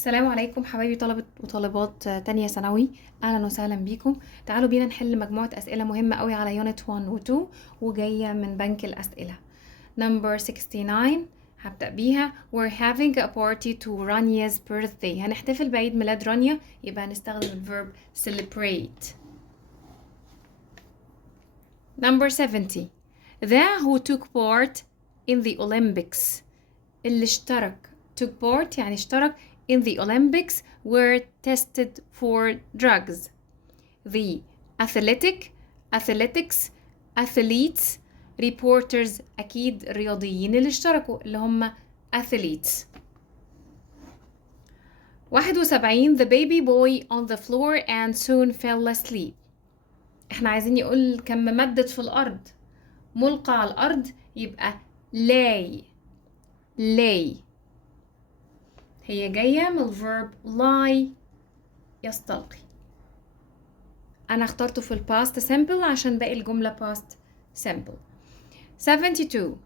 السلام عليكم حبايبي طلبة وطالبات تانية ثانوي. اهلا وسهلا بيكم. تعالوا بينا نحل مجموعة اسئلة مهمة قوي على يونت 1 و 2 وجاية من بنك الاسئلة. number 69 هبدأ بيها. we're having a party to Rania's birthday. هنحتفل بعيد ميلاد رانيا، يبقى هنستخدم الverb celebrate. number 70 the who took part in the Olympics. اللي اشترك took part يعني اشترك in the Olympics were tested for drugs. The athletics, athletes, reporters أكيد رياضيين اللي اشتركوا اللي هم athletes. 71 the baby boy on the floor and soon fell asleep. احنا عايزين يقول كان ممدد في الأرض، ملقى على الأرض، يبقى lay. هي جاية من الفيرب lie يستلقي. أنا اخترته في الباست simple عشان باقي الجملة past simple. 72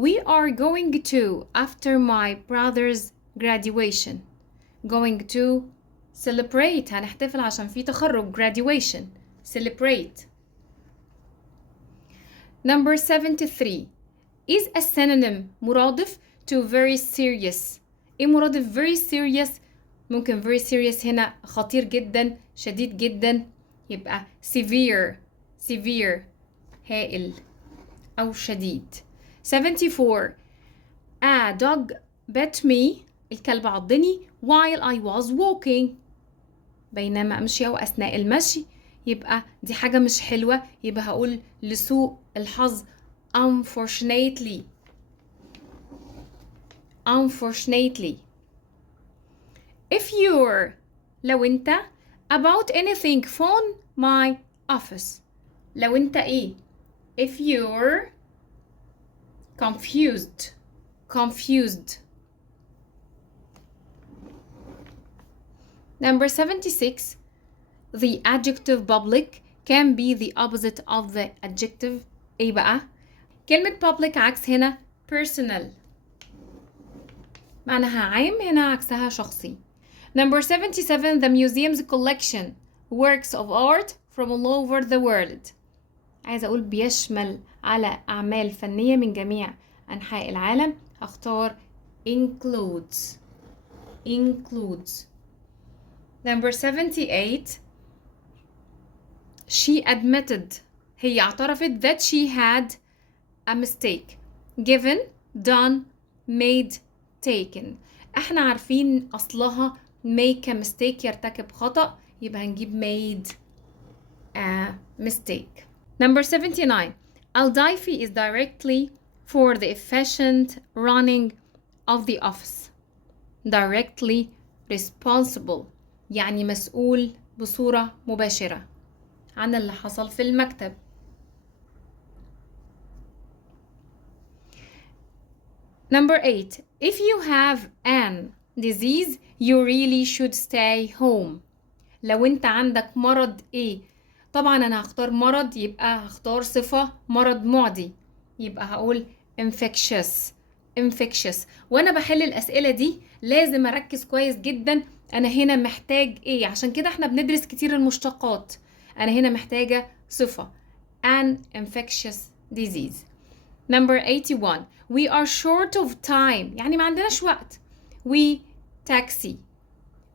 we are going to after my brother's graduation. going to celebrate هنحتفل عشان في تخرج graduation celebrate. number 73 is a synonym مرادف to very serious. ايه مرادف very serious؟ ممكن very serious هنا خطير جدا شديد جدا، يبقى severe هائل أو شديد. 74 a dog bit me الكلب عضني while I was walking بينما أمشي أو أثناء المشي، يبقى دي حاجة مش حلوة، يبقى هقول لسوء الحظ unfortunately. if you're لو انت about anything phone my office. لو انت ايه؟ if you're confused. number 76 the adjective public can be the opposite of the adjective. ايه بقى؟ كلمة public عكس هنا personal، معناها عام، هنا عكسها شخصي. number 77 the museum's collection works of art from all over the world. عايزة أقول بيشمل على أعمال فنية من جميع أنحاء العالم، هختار includes. number 78 she admitted هي اعترفت that she had a mistake given done made taken. احنا عارفين أصلها make a mistake يرتكب خطأ، يبقى هنجيب made a mistake. number 79 Al-Daifi is directly for the efficient running of the office. directly responsible يعني مسؤول بصورة مباشرة عن اللي حصل في المكتب. number 8 if you have an disease you really should stay home. لو انت عندك مرض ايه؟ طبعا انا هختار مرض، يبقى هختار صفة مرض معدي، يبقى هقول infectious. وانا بحل الاسئلة دي لازم اركز كويس جدا انا هنا محتاج ايه، عشان كده احنا بندرس كتير المشتقات. انا هنا محتاجة صفة an infectious disease. number 81 we are short of time يعني ما عندناش وقت. we taxi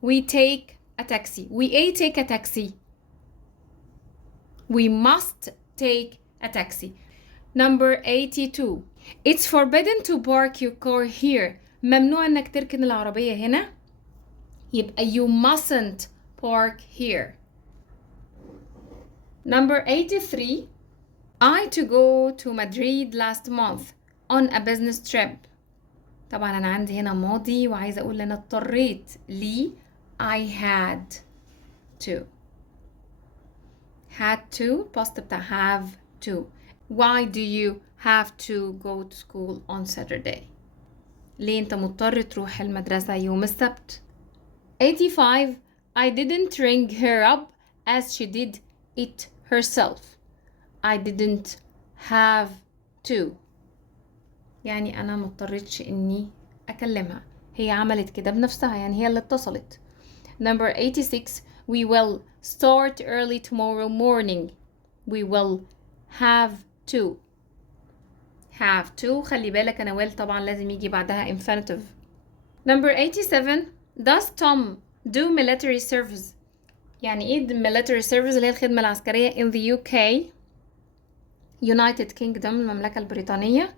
we take a taxi we take a taxi we must take a taxi. number 82 it's forbidden to park your car here. ممنوع انك تركن العربية هنا، يبقى you mustn't park here. number 83 I to go to Madrid last month on a business trip. طبعا أنا عندي هنا ماضي وعايزة أقول أنا اضطريت لي I had to past بتاع have to. why do you have to go to school on Saturday؟ ليه أنت مضطر تروح المدرسة يوم السبت؟ 85 I didn't ring her up as she did it herself. I didn't have to يعني أنا مضطرتش إني أكلمها، هي عملت كده بنفسها، يعني هي اللي اتصلت. Number 86 we will start early tomorrow morning. We will have to. have to خلي بالك أنا will طبعا لازم يجي بعدها infinitive. Number 87 does Tom do military service. يعني ايه military service؟ اللي هي الخدمة العسكرية in the UK United Kingdom المملكة البريطانية.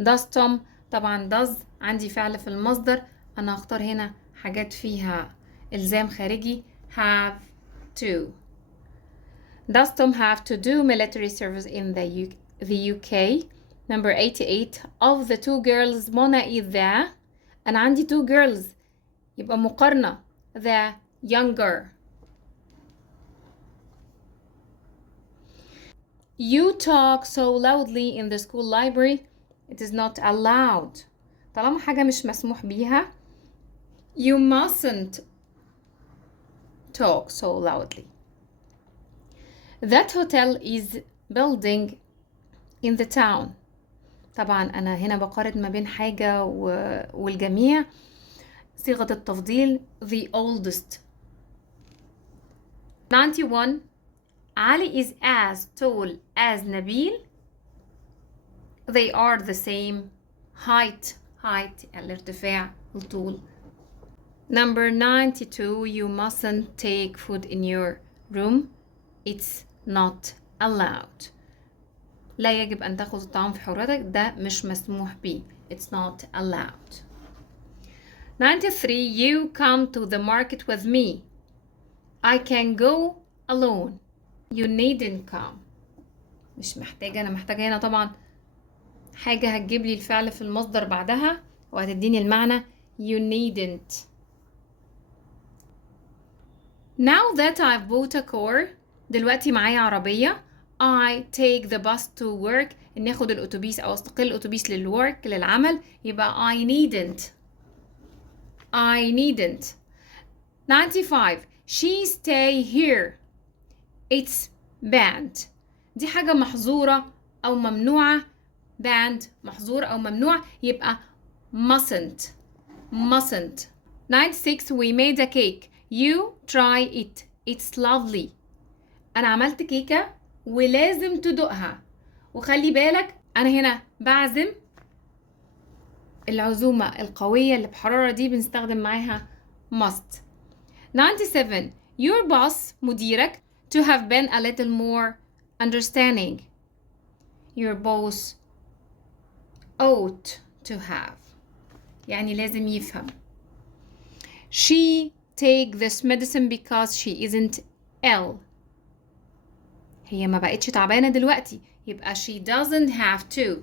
does Tom طبعا does عندي فعل في المصدر، أنا هختار هنا حاجات فيها إلزام خارجي have to. Does Tom have to do military service in the UK? Number 88 of the two girls Mona is the. أنا عندي two girls يبقى مقارنة the younger. You talk so loudly in the school library. It is not allowed. طالما حاجة مش مسموح بيها you mustn't talk so loudly. That hotel is building in the town. طبعا أنا هنا بقارن ما بين حاجة والجميع، صيغة التفضيل the oldest. 91 Ali is as tall as Nabil. They are the same height. الارتفاع الطول. Number 92 you mustn't take food in your room. It's not allowed. لا يجب أن تأخذ الطعام في حرتك، ده مش مسموح بيه. It's not allowed. 93 you come to the market with me. I can go alone. You needn't come. مش محتاجة، أنا محتاجة هنا طبعا حاجة هتجيب لي الفعل في المصدر بعدها وهتديني المعنى you needn't. Now that I've bought a car دلوقتي معايا عربية I take the bus to work. إني أخد الأتوبيس أو أستقل الأتوبيس للعمل يبقى I needn't. 95 she stay here. It's banned. دي حاجة محظورة أو ممنوعة. banned محظور أو ممنوع يبقى mustn't. 96 we made a cake. You try it. It's lovely. أنا عملت كيكة ولازم تدوقها. وخلي بالك أنا هنا بعزم العزومة القوية اللي بحرارة دي بنستخدم معاها must. 97 your boss مديرك to have been a little more understanding. Your boss ought to have يعني لازم يفهم. She take this medicine because she isn't ill. هي ما بقتش تعبانة دلوقتي يبقى she doesn't have to.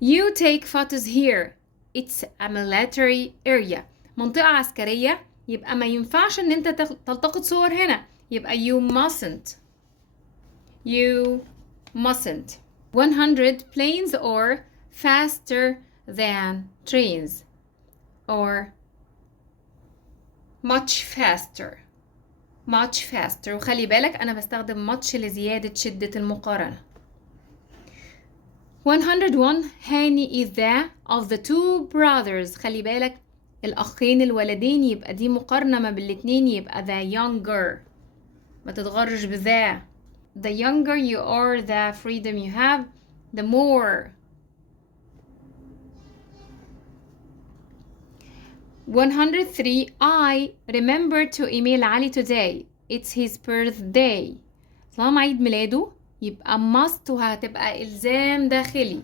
You take photos here. It's a military area. منطقة عسكرية يبقى ما ينفعش ان انت تلتقط صور هنا يبقى you mustn't. 100 planes are faster than trains or much faster. وخلي بالك أنا بستخدم much لزيادة شدة المقارنة. 101 هاني is the of the two brothers. خلي بالك الأخين الولدين يبقى دي مقارنة ما بالاتنين يبقى the younger. ما تتغرش بذا. The younger you are the freedom you have the more. 103 I remember to email علي today. It's his birthday. طالما عيد ميلاده يبقى must وهتبقى إلزام داخلي.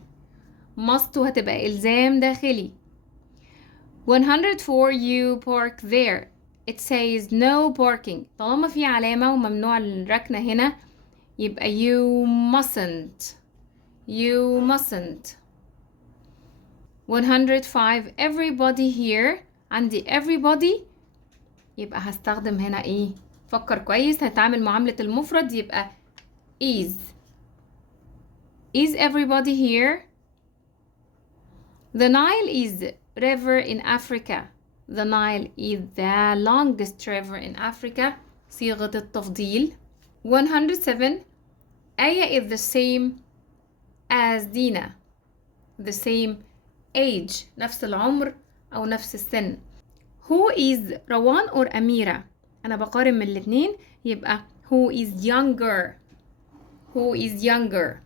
104 you park there. It says no parking. طالما في علامة وممنوع الركنة هنا يبقى you mustn't. 105 everybody here. عندي everybody يبقى هستخدم هنا ايه؟ فكر كويس، هتعامل معاملة المفرد يبقى is everybody here. The Nile is river in Africa. The Nile is the longest river in Africa. صيغة التفضيل. 107 Aya is the same as Dina. The same age. نفس العمر أو نفس السن. Who is روان or أميرة؟ أنا بقارن من الاتنين، يبقى who is younger. Who is younger.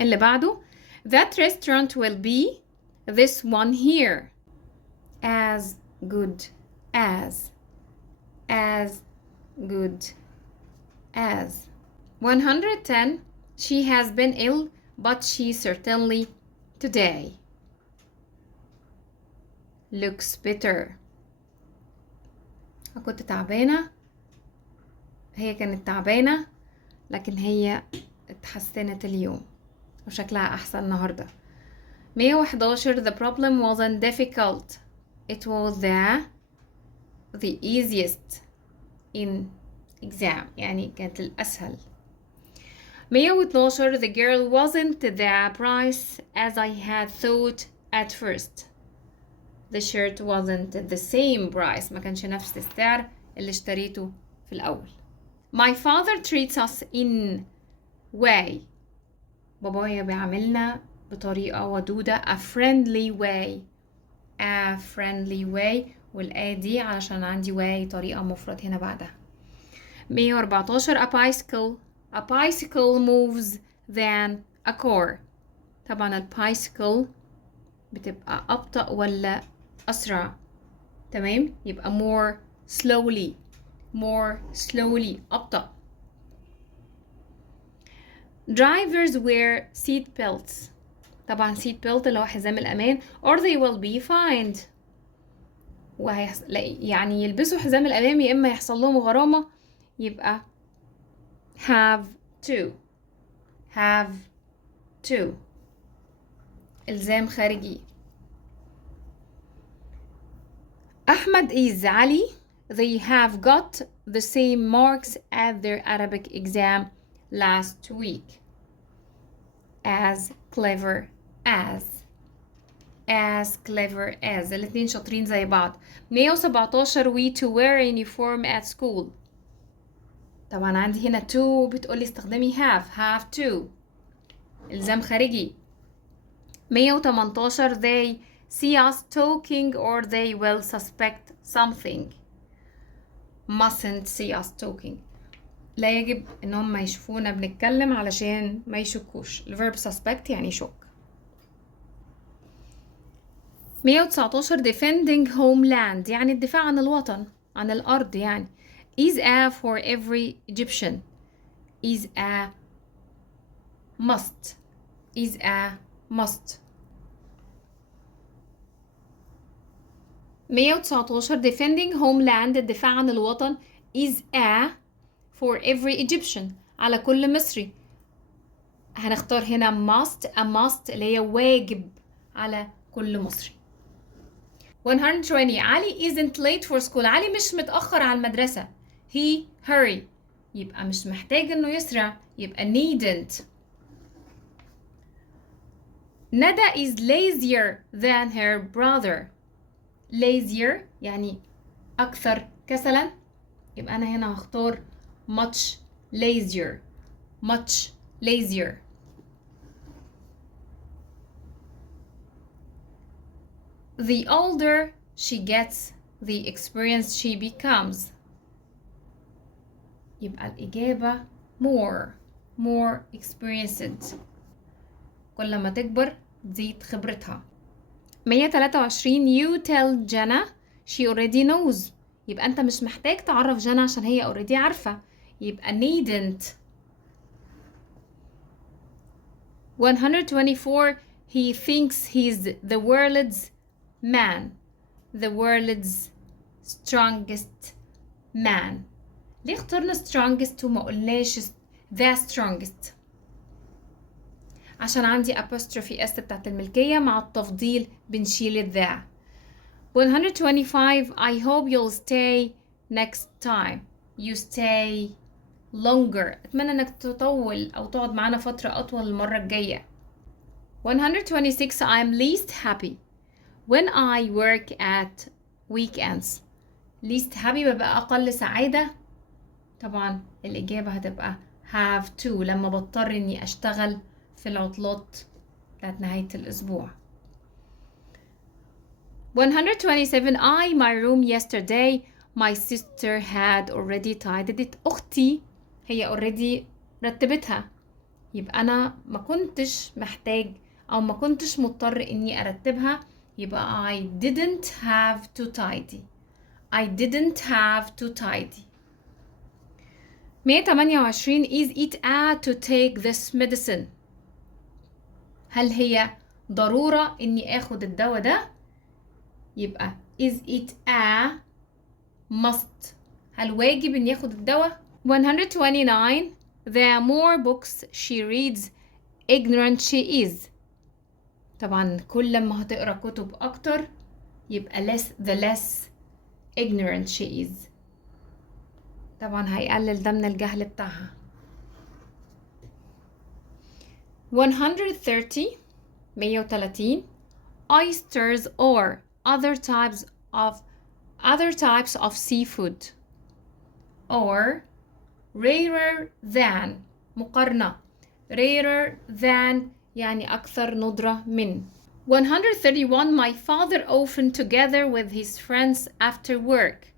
اللي بعده that restaurant will be this one here. As good as. As good as. 110 she has been ill but she certainly today looks better. كنت تعبانة، هي كانت تعبانة لكن هي اتحسنت اليوم وشكلها أحسن النهاردة. 111 the problem wasn't difficult, it was the easiest in exam، يعني كانت الأسهل. 112 the girl wasn't the price as I had thought at first. The shirt wasn't the same price، ما كانش نفس السعر اللي اشتريته في الأول. My father treats us in way. بابايا بيعاملنا بطريقة ودودة. A friendly way. A friendly way. والآية دي علشان عندي way طريقة مفرد هنا بعدها. 114 a bicycle. A bicycle moves than a car. طبعا البايسيكل بتبقى أبطأ ولا أسرع؟ تمام، يبقى more slowly. More slowly أبطأ. Drivers wear seat belts. طبعا seat belt اللي هو حزام الأمان or they will be fined. يعني يلبسوا حزام الأمان يا إما يحصل لهم غرامة، يبقى have to. have to. إلزام خارجي. أحمد is علي. They have got the same marks at their Arabic exam last week. As clever as. As clever as. الاتنين شاطرين زي بعض. 117 we to wear uniform at school. طبعا عندي هنا to بتقولي استخدمي have to. إلزام خارجي. 118 they see us talking or they will suspect something. Mustn't see us talking. لا يجب انهم يشوفونا بنتكلم علشان ما يشكوش. الverb suspect يعني شك. 119 defending homeland يعني الدفاع عن الوطن، عن الأرض يعني. is a for every Egyptian. is a must. is a must. 119 defending homeland الدفاع عن الوطن is a for every Egyptian على كل مصري. هنختار هنا must. a must اللي هي واجب على كل مصري. 120 علي isn't late for school. علي مش متأخر على المدرسة. he hurry يبقى مش محتاج انه يسرع، يبقى needn't. ندى is lazier than her brother. lazier يعني أكثر كسلا، يبقى أنا هنا هختار much lazier. much lazier. The older she gets, the experience she becomes. يبقى الإجابة more experienced. كل ما تكبر تزيد خبرتها. 123 you tell Jenna she already knows. يبقى أنت مش محتاج تعرف جنى عشان هي already عارفة، يبقى needn't. 124 he thinks he's the world's man. the world's strongest man. ليه اخترنا strongest وما قلناش the strongest؟ عشان عندي apostrophe s بتاعت الملكية مع التفضيل بنشيل the. 125 I hope you'll stay next time. you stay longer. أتمنى إنك تطول أو تقعد معانا فترة أطول المرة الجاية. 126 I'm least happy when I work at weekends. least happy ببقى أقل سعادة. طبعا الإجابة هتبقى have to لما بضطر إني أشتغل في العطلات بتاعت نهاية الأسبوع. 127 I my room yesterday my sister had already tidied it. أختي هي already رتبتها، يبقى أنا ما كنتش محتاج أو ما كنتش مضطر إني أرتبها، يبقى I didn't have to tidy. I didn't have to tidy. 128 is it a to take this medicine. هل هي ضرورة إني آخد الدواء ده؟ يبقى is it a must. هل واجب إني آخد الدواء؟ 129 the more books she reads ignorant she is. طبعا كل ما هتقرأ كتب أكتر يبقى the less ignorant she is. طبعا هيقلل ده من الجهل بتاعها. 130 oysters or other types of seafood or rarer than مقارنة rarer than يعني أكثر ندرة من. 131 my father often together with his friends after work.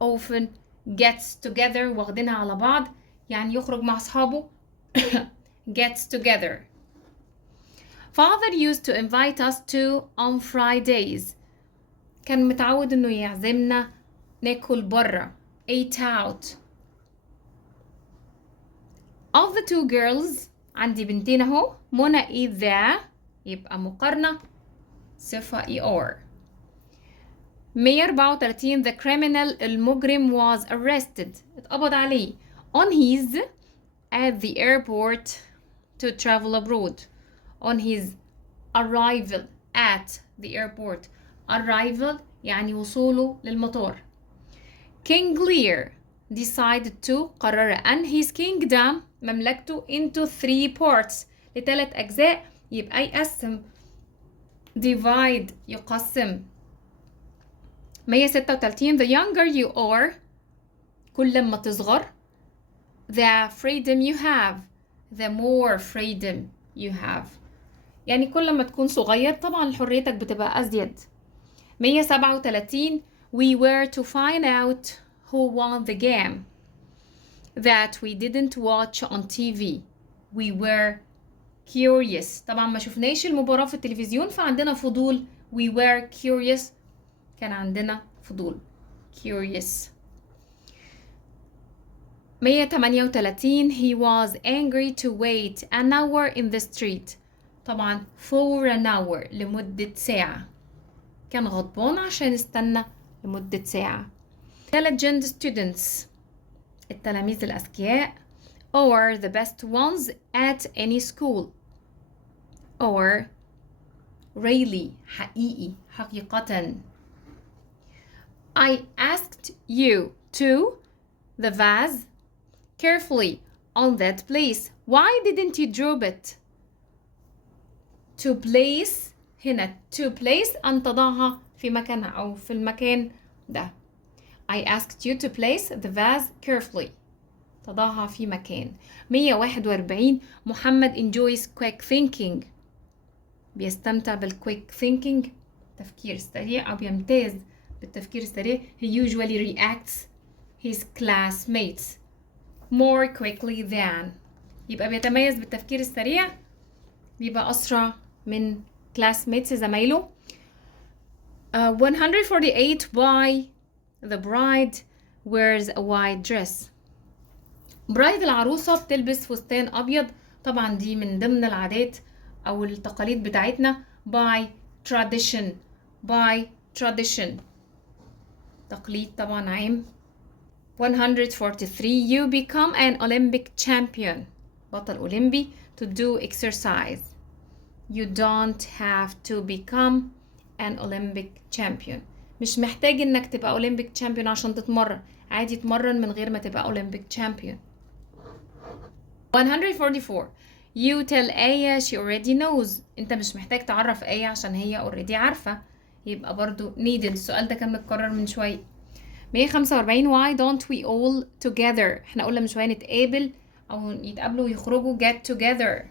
often gets together واخدينها على بعض يعني يخرج مع أصحابه gets together. Father used to invite us to on Fridays. كان متعود إنه يعزمنا ناكل برا ate out. Of the two girls عندي بنتين اهو منى is the يبقى مقارنة صفة or. 134 the criminal المجرم was arrested اتقبض عليه on his at the airport to travel abroad. on his arrival at the airport. arrival يعني وصوله للمطار. King Lear decided to قرر أن his kingdom مملكته into 3 parts لثلاث أجزاء يبقى يقسم divide يقسم. 136 the younger you are كل ما تصغر the freedom you have the more freedom you have يعني كل ما تكون صغير طبعا حريتك بتبقى أزيد. 137 we were to find out who won the game that we didn't watch on TV. we were curious طبعا ما شفناش المباراة في التلفزيون فعندنا فضول we were curious كان عندنا فضول curious. 138 he was angry to wait an hour in the street طبعا for an hour لمدة ساعة كان غضبان عشان استنى لمدة ساعة. intelligent students التلاميذ الأذكياء or the best ones at any school or really حقيقة. I asked you to the vase carefully on that place. Why didn't you drop it? To place هنا to place أن تضعها في مكانها أو في المكان ده. I asked you to place the vase carefully. تضعها في مكان. 141 محمد enjoys quick thinking. بيستمتع بالquick thinking تفكير سريع أو بيمتاز بالتفكير السريع. He usually reacts his classmates more quickly than. يبقى بيتميز بالتفكير السريع بيبقى أسرع من classmates زمايله. 148 why the bride wears a white dress. برايد العروسة بتلبس فستان أبيض طبعا دي من ضمن العادات أو التقاليد بتاعتنا by tradition تقليد طبعا عام. 143 you become an Olympic champion بطل أولمبي to do exercise. You don't have to become an Olympic champion. مش محتاج انك تبقى Olympic champion عشان تتمرن عادي تتمرن من غير ما تبقى Olympic champion. 144 you tell Aya she already knows. انت مش محتاج تعرف آية عشان هي already عارفة يبقى برضو needed. السؤال ده كان متكرر من شوية. 145 why don't we all together. احنا قلنا من شوية نتقابل او يتقابلوا ويخرجوا get together.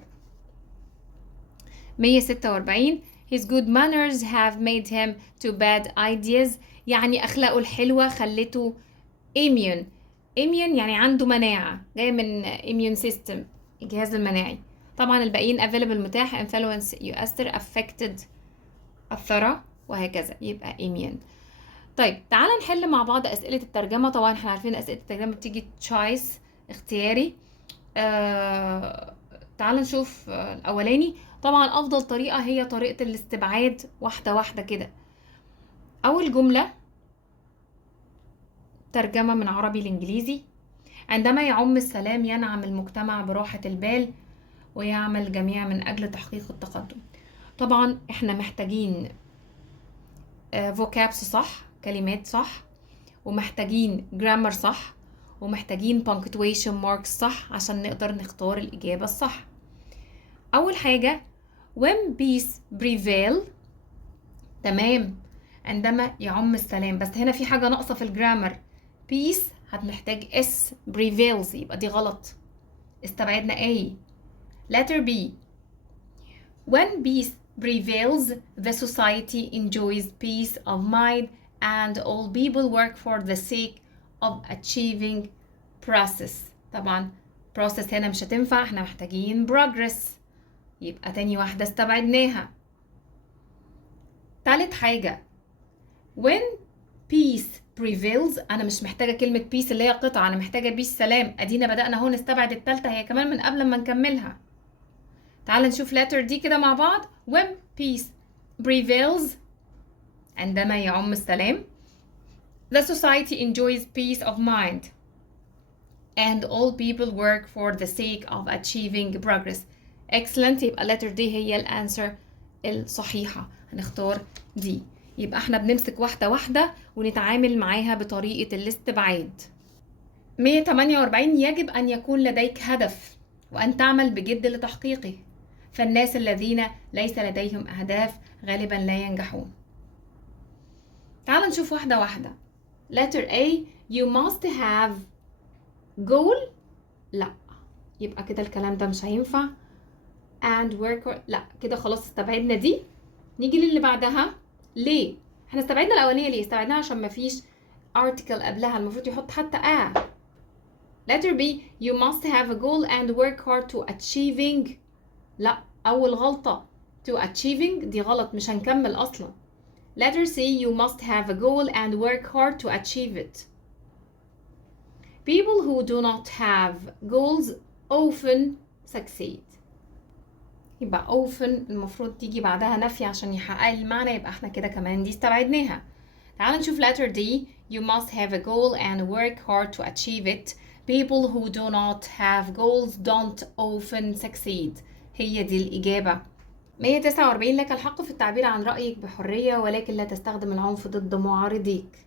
146 his good manners have made him to bad ideas. يعني أخلاقه الحلوة خلته immune. immune يعني عنده مناعة، جاية من immune system الجهاز المناعي. طبعا الباقيين available متاح، influence يؤثر، affected أثر، وهكذا، يبقى immune. طيب تعال نحل مع بعض أسئلة الترجمة. طبعا احنا عارفين أسئلة الترجمة بتيجي choice، اختياري. تعال نشوف الأولاني. طبعا أفضل طريقة هي طريقة الاستبعاد، واحدة واحدة كده. أول جملة ترجمة من عربي لإنجليزي: عندما يعم السلام ينعم المجتمع براحة البال ويعمل الجميع من أجل تحقيق التقدم. طبعا احنا محتاجين vocabs صح، كلمات صح، ومحتاجين grammar صح، ومحتاجين punctuation marks صح عشان نقدر نختار الإجابة الصح. أول حاجة when peace prevail، تمام، عندما يعم السلام. بس هنا في حاجة ناقصة في الجرامر، peace هتحتاج s، prevails يبقى دي غلط، استبعدنا A. letter B when peace prevails the society enjoys peace of mind and all people work for the sake of achieving process. طبعا process هنا مش هتنفع، احنا محتاجين progress، يبقى تاني واحدة استبعدناها. تالت حاجة when peace prevails، انا مش محتاجة كلمة peace اللي هي قطعة، انا محتاجة peace سلام. ادينا بدأنا اهو نستبعد التالتة هي كمان من قبل ما نكملها. تعال نشوف letter دي كده مع بعض. when peace prevails، عندما يعم السلام، the society enjoys peace of mind and all people work for the sake of achieving progress. excellent، يبقى letter دي هي الانسر الصحيحة، هنختار دي. يبقى احنا بنمسك واحدة واحدة ونتعامل معاها بطريقة الاستبعاد. 148 يجب أن يكون لديك هدف وأن تعمل بجد لتحقيقه، فالناس الذين ليس لديهم أهداف غالبا لا ينجحون. تعال نشوف واحدة واحدة. letter A you must have goal، لا، يبقى كده الكلام ده مش هينفع. and work، لا كده خلاص استبعدنا دي. نيجي للي بعدها. ليه؟ احنا استبعدنا الأولانية ليه؟ استبعدناها عشان مفيش article قبلها، المفروض يحط حتى letter B you must have a goal and work hard to achieving، لا أول غلطة to achieving دي غلط، مش هنكمل أصلا. letter C you must have a goal and work hard to achieve it. people who do not have goals often succeed، يبقى often المفروض تيجي بعدها نفي عشان يحقق المعنى، يبقى احنا كده كمان دي استبعدناها. تعال نشوف letter D you must have a goal and work hard to achieve it. people who do not have goals don't often succeed، هي دي الإجابة. 149 لك الحق في التعبير عن رأيك بحرية ولكن لا تستخدم العنف ضد معارضيك.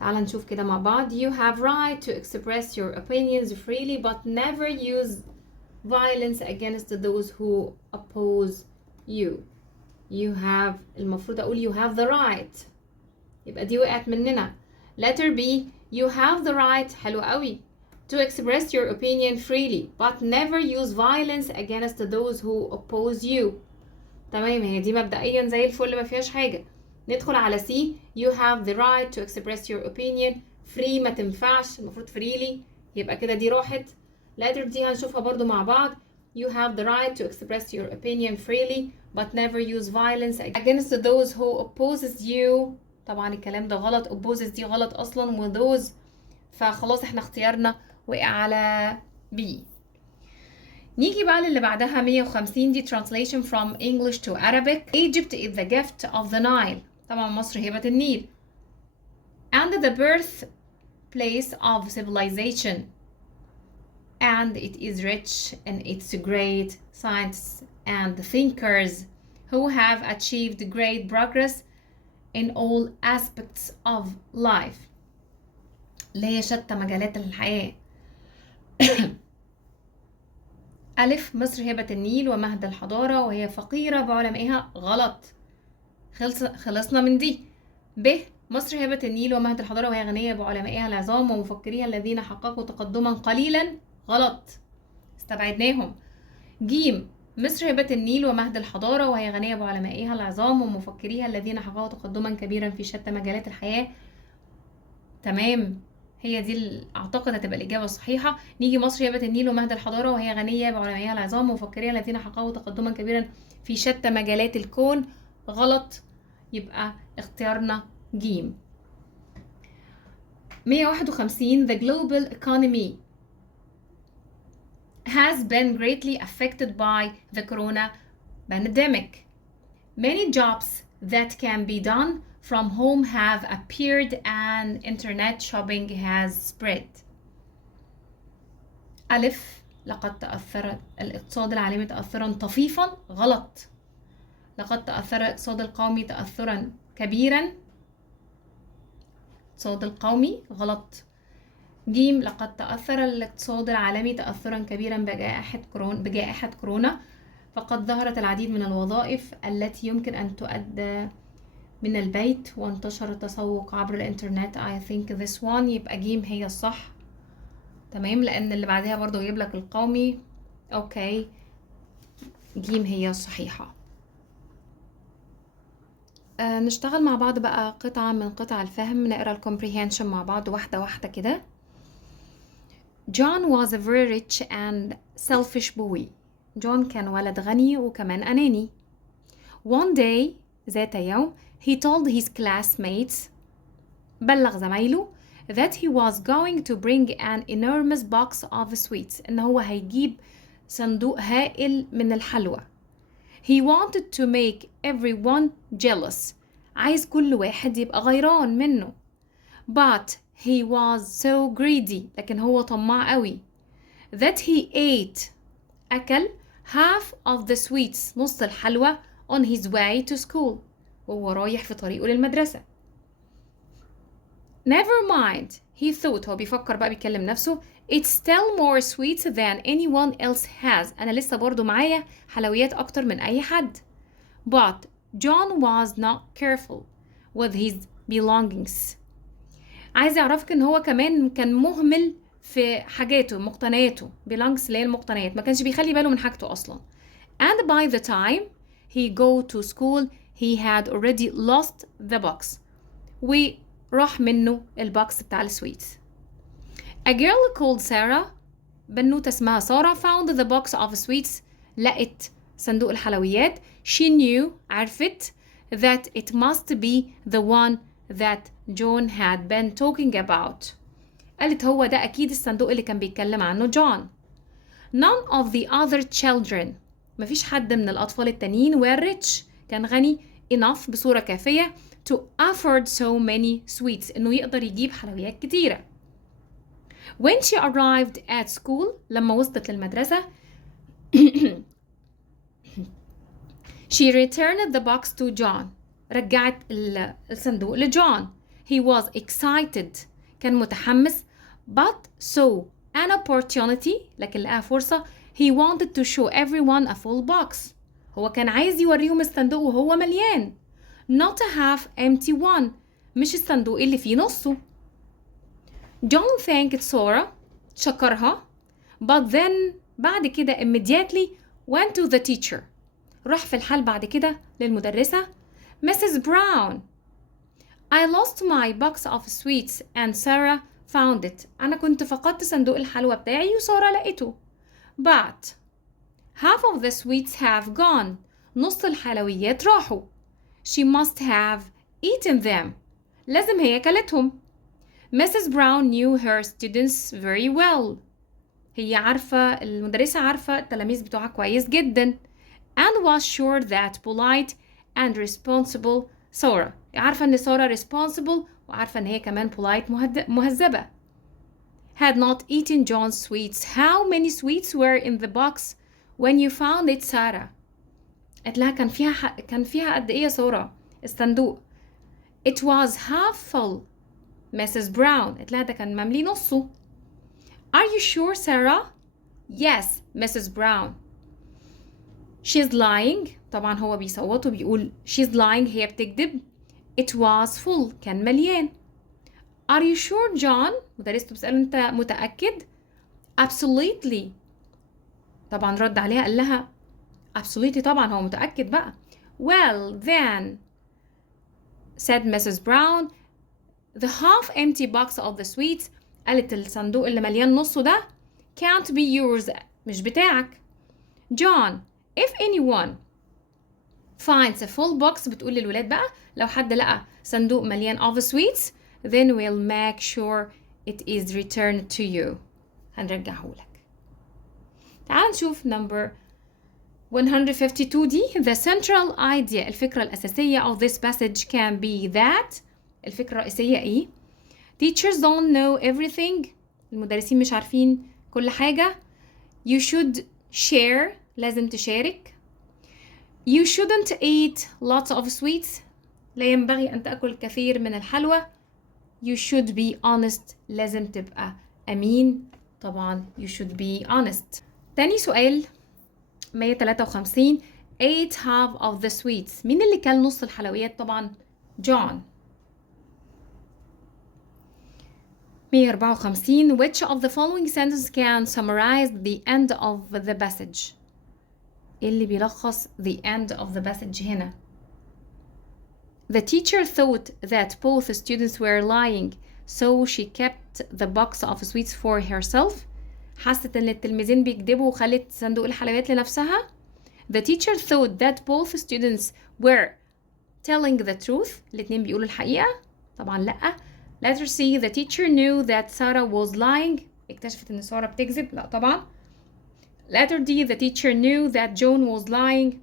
تعال نشوف كده مع بعض. you have right to express your opinions freely but never use violence against those who oppose you. you have المفروض أقول you have the right، يبقى دي وقعت مننا. letter B you have the right، حلو قوي، to express your opinion freely but never use violence against those who oppose you. تمام، هي دي مبدئيا زي الفل ما فيهاش حاجة. ندخل على C you have the right to express your opinion free، ما تنفعش، المفروض freely، يبقى كده دي راحت. letter D هنشوفها برضو مع بعض. you have the right to express your opinion freely but never use violence against those who opposes you. طبعا الكلام ده غلط، opposes دي غلط أصلا، و those، فخلاص احنا اختيارنا وقع على B. نيجي بقى للي بعدها 150 دي translation from English to Arabic. Egypt is the gift of the Nile، طبعا مصر هبة النيل. and the birthplace of civilization and it is rich in its great scientists and thinkers who have achieved great progress in all aspects of life، اللي هي شتى مجالات الحياة. ألف مصر هبة النيل ومهد الحضارة وهي فقيرة بعلمائها، غلط، خلصنا من دي. ب مصر هبة النيل ومهد الحضارة وهي غنية بعلمائها العظام ومفكريها الذين حققوا تقدما قليلا، غلط، استبعدناهم. ج مصر هبة النيل ومهد الحضارة، وهي غنية بعلمائها العظام ومفكريها الذين حققوا تقدما كبيرا في شتى مجالات الحياة. تمام، هي دي اعتقد هتبقى الاجابه الصحيحه. نيجي مصر هبة النيل ومهد الحضاره، وهي غنيه بعلمائها العظام ومفكريها الذين حققوا تقدما كبيرا في شتى مجالات الكون. غلط، يبقى اختيارنا جيم. 151. The global economy has been greatly affected by the corona pandemic. Many jobs that can be done from home have appeared and internet shopping has spread. ألف، لقد تأثر الاقتصاد العالمي تأثرا طفيفا. غلط، لقد تأثر الاقتصاد القومي تأثرا كبيرا. الاقتصاد القومي غلط. جيم، لقد تأثر الاقتصاد العالمي تأثرا كبيرا بجائحة كورونا، فقد ظهرت العديد من الوظائف التي يمكن أن تؤدى من البيت وانتشر التسوق عبر الانترنت. I think this one، يبقى جيم هي الصح. تمام، لأن اللي بعدها برضو يجيب لك القومي. أوكي، جيم هي الصحيحة. نشتغل مع بعض بقى قطعة من قطع الفهم، نقرأ الكومبريهنشن مع بعض واحدة واحدة كده. John was a very rich and selfish boy. جون كان ولد غني وكمان أناني. One day، ذات يوم، he told his classmates، بلغ زمايله، that he was going to bring an enormous box of sweets، إن هو هيجيب صندوق هائل من الحلوى. He wanted to make everyone jealous، عايز كل واحد يبقى غيران منه. But he was so greedy، لكن هو طماع قوي. That he ate، أكل half of the sweets، نص الحلوى، on his way to school، وهو رايح في طريقه للمدرسة. Never mind، he thought، هو بيفكر بقى بيكلم نفسه، it's still more sweets than anyone else has، أنا لسه برضو معايا حلويات أكتر من أي حد. But John was not careful with his belongings، عايز يعرفك ان هو كمان كان مهمل في حاجاته، مقتنياته. belongs اللي هي المقتنيات، ما كانش بيخلي باله من حاجته اصلا. and by the time he go to school he had already lost the box، وراح منه البوكس بتاع السويتس. a girl called Sarah، بنوتة اسمها سارة، found the box of sweets، لقت صندوق الحلويات. she knew، عرفت، that it must be the one that John had been talking about، قالت هو ده أكيد الصندوق اللي كان بيتكلم عنه جون. none of the other children، مفيش حد من الأطفال التانيين were rich، كان غني enough بصورة كافية to afford so many sweets، إنه يقدر يجيب حلويات كتيرة. when she arrived at school، لما وصلت للمدرسة she returned the box to John، رجعت الصندوق لجون. he was excited، كان متحمس. but saw an opportunity، لكن لقى فرصة. he wanted to show everyone a full box، هو كان عايز يوريهم الصندوق وهو مليان. not a half empty one، مش الصندوق اللي فيه نصه. John thanked Sarah، شكرها. but then، بعد كده immediately went to the teacher، راح في الحال بعد كده للمدرسة. Mrs. Brown، I lost my box of sweets and Sarah found it، أنا كنت فقدت صندوق الحلوى بتاعي وسارة لقيته. but half of the sweets have gone، نص الحلويات راحوا. she must have eaten them، لازم هي كلتهم. Mrs. Brown knew her students very well، هي عارفة، المدرسة عارفة التلاميذ بتوعها كويس جدا. and was sure that polite and responsible Sarah، عارفة ان سارة responsible وعارفة ان هي كمان polite مهذبة. had not eaten John's sweets. how many sweets were in the box when you found it Sarah؟ قالت لها كان فيها قد ايه يا سارة الصندوق؟ it was half full Mrs. Brown، قالت لها ده كان مملي نصه. are you sure Sarah؟ yes Mrs. Brown. she's lying، طبعا هو بيصوت وبيقول she's lying، هي بتكذب. it was full، كان مليان. are you sure John؟ مدرسته بتسأله انت متأكد؟ absolutely، طبعا رد عليها قال لها absolutely طبعا هو متأكد بقى. Well then said Mrs. Brown the half empty box of the sweets. قالت الصندوق اللي مليان نصه ده can't be yours مش بتاعك. John if anyone finds a full box بتقول للولاد بقى لو حد لقى صندوق مليان of sweets then we'll make sure it is returned to you. هنرجعهولك. تعال نشوف number 152 دي. The central idea الفكرة الأساسية of this passage can be that الفكرة الرئيسية إيه؟ Teachers don't know everything. المدرسين مش عارفين كل حاجة. You should share. لازم تشارك. You shouldn't eat lots of sweets. لا ينبغي أن تأكل كثير من الحلوى. You should be honest. لازم تبقى أمين. طبعا you should be honest. تاني سؤال 153 ate half of the sweets. مين اللي كل نص الحلويات؟ طبعا John. 154 which of the following sentences can summarize the end of the passage؟ إيه اللي بيلخص the end of the passage هنا؟ The teacher thought that both students were lying so she kept the box of sweets for herself. حست ان التلميذين بيكذبوا وخلت صندوق الحلويات لنفسها. The teacher thought that both students were telling the truth. الاتنين بيقولوا الحقيقة. طبعا لأ. Letter C the teacher knew that Sarah was lying. اكتشفت ان سارة بتكذب. لا طبعا. Letter D the teacher knew that John was lying.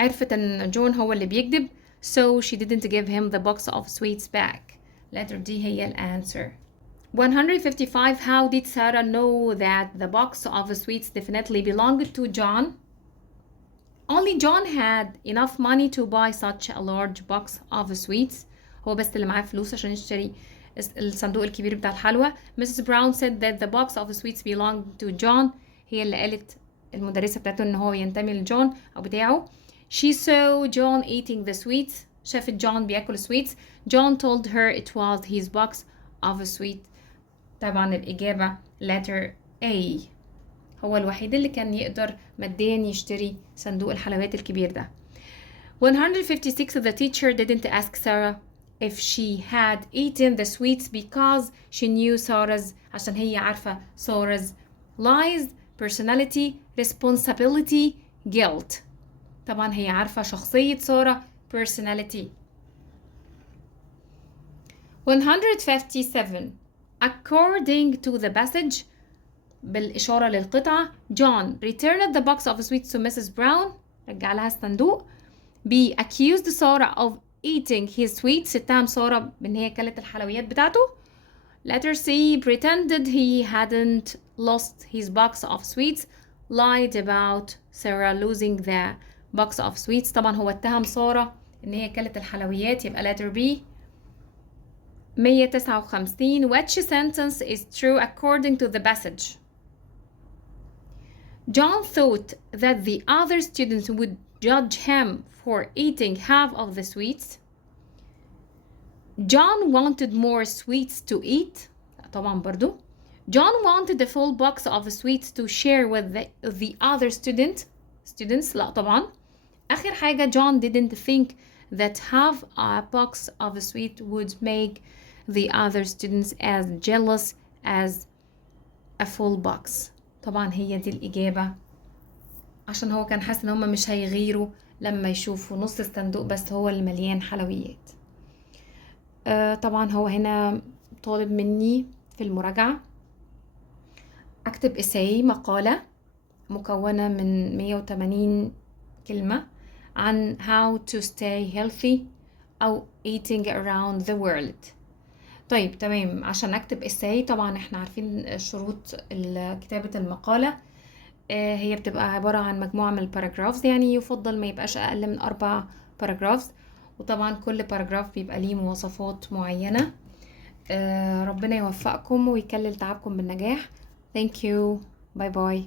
عرفت ان جون هو اللي بيكذب so she didn't give him the box of sweets back. Letter D هي الانسر. 155 how did Sarah know that the box of sweets definitely belonged to John? Only John had enough money to buy such a large box of sweets. هو بس اللي معاه فلوس عشان يشتري الصندوق الكبير بتاع الحلوى. Mrs. Brown said that the box of sweets belonged to John. هي اللي قالت المدرسة بتاعته ان هو ينتمي لجون او بتاعه. She saw John eating the sweets. شافت جون بياكل sweets. John told her it was his box of sweets. طبعا الإجابة letter A. هو الوحيد اللي كان يقدر ماديا يشتري صندوق الحلويات الكبير ده. 156 the teacher didn't ask Sarah if she had eaten the sweets because she knew Sarah's عشان هي عارفة Sarah's lies, personality, responsibility, guilt. طبعا هي عارفة شخصية سارة personality. 157 according to the passage بالإشارة للقطعة John returned the box of sweets to Mrs. Brown. رجع لها الصندوق. B accused Sarah of eating his sweets. اتهم سارة بأن هي كلت الحلويات بتاعته. Letter C pretended he hadn't lost his box of sweets. Lied about Sarah losing the box of sweets. طبعا هو اتهم سارة ان هي كلت الحلويات. يبقى letter B. 159 which sentence is true according to the passage? John thought that the other students would judge him for eating half of the sweets. John wanted more sweets to eat. طبعا برضو. John wanted a full box of sweets to share with the other students. لا طبعا. آخر حاجة John didn't think that half a box of sweets would make the other students as jealous as a full box. طبعا هي دي الإجابة عشان هو كان حاسس إن هما مش هيغيروا لما يشوفوا نص الصندوق بس هو اللي مليان حلويات. طبعا هو هنا طالب مني في المراجعة أكتب إساي مقالة مكونة من 180 كلمة عن how to stay healthy أو eating around the world. طيب تمام. عشان أكتب إساي طبعا احنا عارفين شروط كتابة المقالة. هي بتبقى عبارة عن مجموعة من الباراجرافز يعني يفضل ما يبقاش أقل من 4 باراجرافز وطبعا كل باراجراف بيبقى ليه مواصفات معينة. ربنا يوفقكم ويكلل تعبكم بالنجاح. Thank you. Bye bye.